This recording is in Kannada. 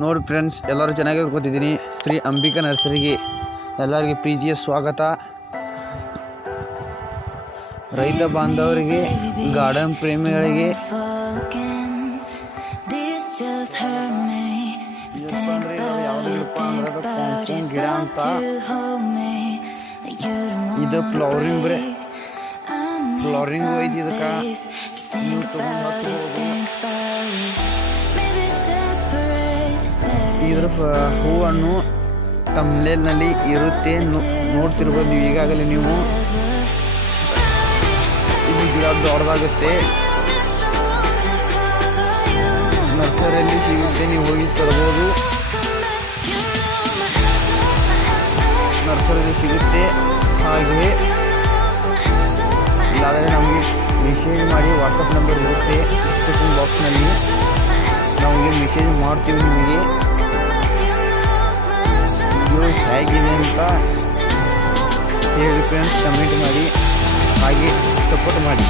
ನೋಡಿ ಫ್ರೆಂಡ್ಸ್, ಎಲ್ಲರೂ ಚೆನ್ನಾಗಿ ಕೂತಿದ್ದೀನಿ. ಶ್ರೀ ಅಂಬಿಕಾ ನರ್ಸರಿಗೆ ಎಲ್ಲರಿಗೆ ಪ್ರೀತಿಯ ಸ್ವಾಗತ. ರೈತ ಬಾಂಧವರಿಗೆ, ಗಾರ್ಡನ್ ಪ್ರೇಮಿಗಳಿಗೆ ಗಿಡ ಅಂತ ಇದು ಫ್ಲವರಿಂಗ್ ಐತಿ. ಇದಕ್ಕೆ ನೀವು ಇದರ ಹೂವನ್ನು ತಮ್ಲೇಲ್ನಲ್ಲಿ ಇರುತ್ತೆ, ನೋಡ್ತಿರ್ಬೋದು ಈಗಾಗಲೇ ನೀವು. ಇದು ಗಿಡ ದೊಡ್ಡದಾಗುತ್ತೆ, ನರ್ಸರಿಯಲ್ಲಿ ಸಿಗುತ್ತೆ, ನೀವು ಹೋಗಿ ತರಬಹುದು. ನರ್ಸರಿಯಲ್ಲಿ ಸಿಗುತ್ತೆ. ಹಾಗೆಯೇ ಇಲ್ಲಾದರೆ ನಮಗೆ ಮೆಸೇಜ್ ಮಾಡಿ, ವಾಟ್ಸಪ್ ನಂಬರ್ ಇರುತ್ತೆ ಡಿಸ್ಕ್ರಿಪ್ಷನ್ ಬಾಕ್ಸ್ನಲ್ಲಿ, ನಮಗೆ ಮೆಸೇಜ್ ಮಾಡ್ತೀವಿ. ನಿಮಗೆ ವಿಡಿಯೋ ಹೇಗಿದೆ ಅಂತ ಹೇಳಿ ಫ್ರೆಂಡ್ಸ್, ಕಮೆಂಟ್ ಮಾಡಿ, ಹಾಗೆ ಸಪೋರ್ಟ್ ಮಾಡಿ.